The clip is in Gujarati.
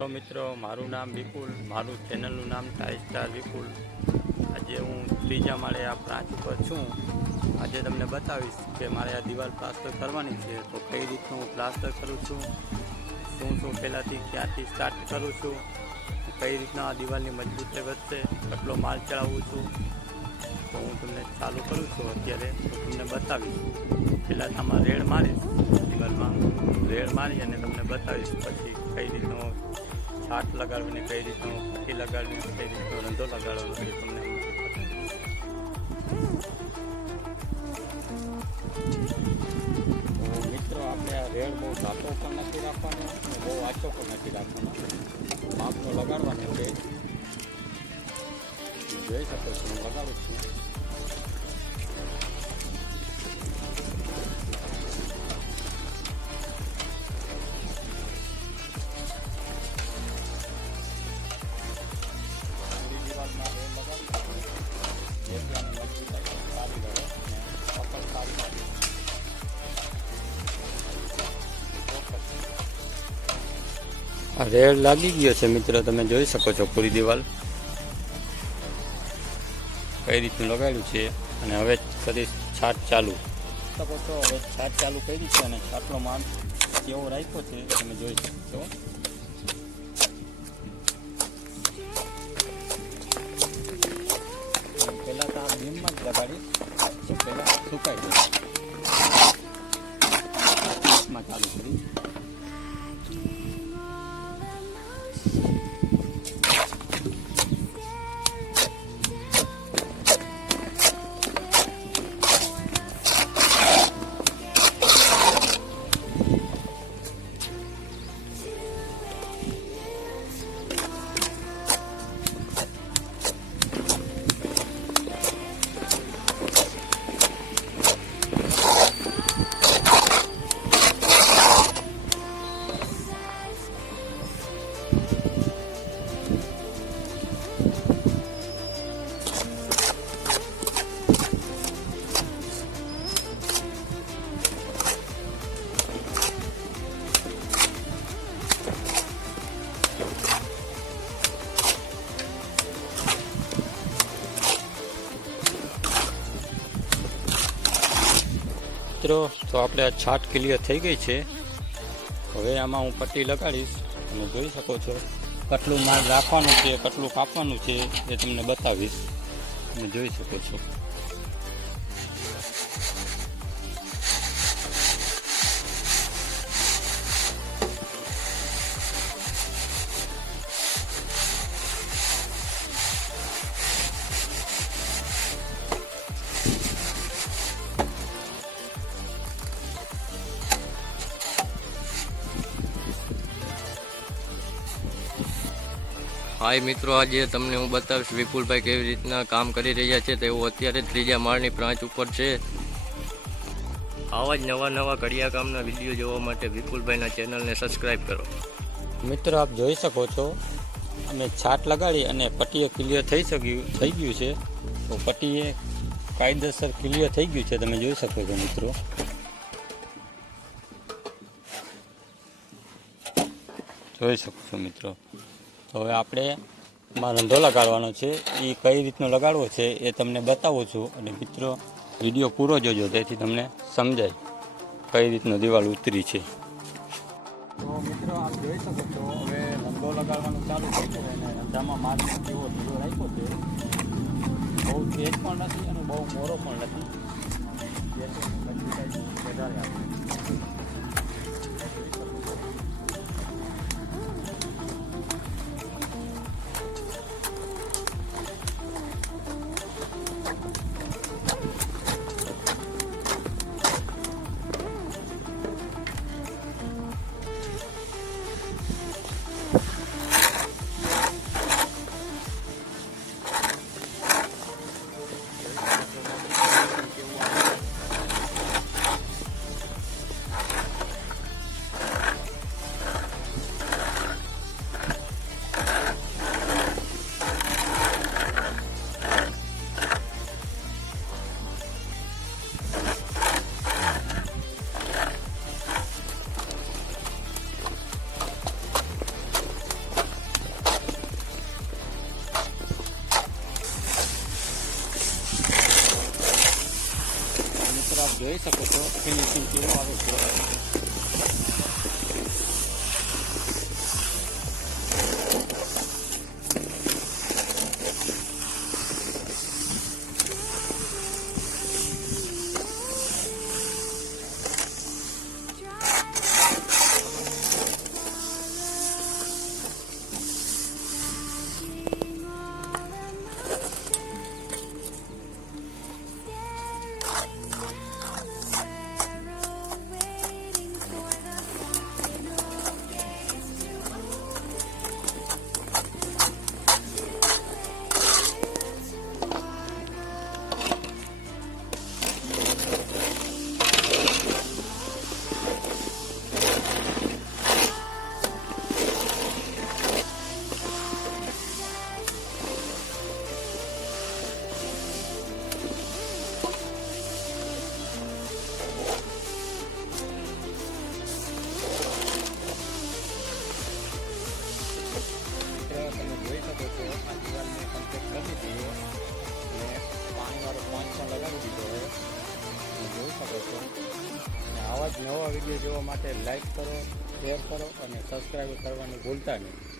તો મિત્રો, મારું નામ વિપુલ, મારું ચેનલનું નામ ટાઈ સ્ટાર વિપુલ. આજે હું ત્રીજા માળે આ બ્રાન્ચ ઉપર છું. આજે તમને બતાવીશ કે મારે આ દિવાલ પ્લાસ્ટર કરવાની છે, તો કઈ રીતનું હું પ્લાસ્ટર કરું છું, શું પહેલાંથી ક્યાંથી સ્ટાર્ટ કરું છું, કઈ રીતના આ દિવાલની મજબૂતાઈ વધશે, કેટલો માલ ચડાવું છું, તો હું તમને ચાલુ કરું છું અત્યારે. તો તમને બતાવીશ. પહેલાં આમાં રેડ મારીશ, દિવાલમાં રેડ મારી અને તમને બતાવીશ પછી કઈ રીતનો છાટ લગાડવીને, કઈ રીતનો પટ્ટી લગાડવી, કઈ રીતનો રંધો લગાડવાનો એ તમને મિત્રો. આપણે આ રેડ બહુ ઘાટો પણ નથી રાખવાનો અને બહુ આછો પણ નથી રાખવાનો, માપનો લગાડવાનો છે. જોઈ શકો છો, હું લગાડું છું. રેડ લાગી ગયો છે મિત્રો, તમે જોઈ શકો છો પૂરી દિવાલ કઈ રીતનું લગાડ્યું છે. અને હવે કરીશ છાટ ચાલુ. શકો છો, હવે છાટ ચાલુ કરી છે અને છાટનો માપ કેવો રાખ્યો છે તમે જોઈ શકો છો. પહેલાં તો આ બીમમાં જ લગાડીશ, તો પહેલાં સુકાઈ જશે. ચાલુ કરી મિત્રો. તો આપણે આ છાટ ક્લિયર થઈ ગઈ છે. હવે આમાં હું પટ્ટી લગાડીશ અને જોઈ શકો છો કેટલું માલ રાખવાનું છે, કેટલું કાપવાનું છે એ તમને બતાવીશ. તમે જોઈ શકો છો. હાય મિત્રો, આજે તમને હું બતાવીશ વિપુલભાઈ કેવી રીતના કામ કરી રહ્યા છે. તેઓ અત્યારે ત્રીજા માળની બ્રાન્ચ ઉપર છે. આવા જ નવા કડિયા કામના વિડીયો જોવા માટે વિપુલભાઈના ચેનલને સબસ્ક્રાઈબ કરો. મિત્રો, આપ જોઈ શકો છો અમે છાટ લગાડી અને પટ્ટીએ ક્લિયર થઈ ગયું છે. તો પટ્ટીએ કાયદેસર ક્લિયર થઈ ગયું છે, તમે જોઈ શકો છો મિત્રો. જોઈ શકો છો મિત્રો. તો હવે આપણે એમાં રંધો લગાડવાનો છે. એ કઈ રીતનો લગાડવો છે એ તમને બતાવું છું. અને મિત્રો, વિડીયો પૂરો જોજો, તેથી તમને સમજાય કઈ રીતનો દિવાલ ઉતરી છે. તો મિત્રો, આપ જોઈ શકો છો હવે રંધો લગાડવાનું ચાલુ થઈ ગયું અને રંધામાં માલ કેવો ધીરો રાખ્યો છે. બહુ તેજ પણ નથી અને બહુ મોરો પણ નથી, જેથી મજબૂતાઈ વધારે આપે. જોઈ શકો છો ફિનિશિંગ કેવું આવે છે. તમે જોઈ શકો છો આ દિવાલને કમ્પ્લીટ કરી દીધી અને પાણીવાળો પાંચ પણ લગાવી દીધો હોય. તમે જોઈ શકો છો. અને આવા જ નવા વિડીયો જોવા માટે લાઈક કરો, શેર કરો અને સબસ્ક્રાઈબ કરવાનું ભૂલતા નહીં.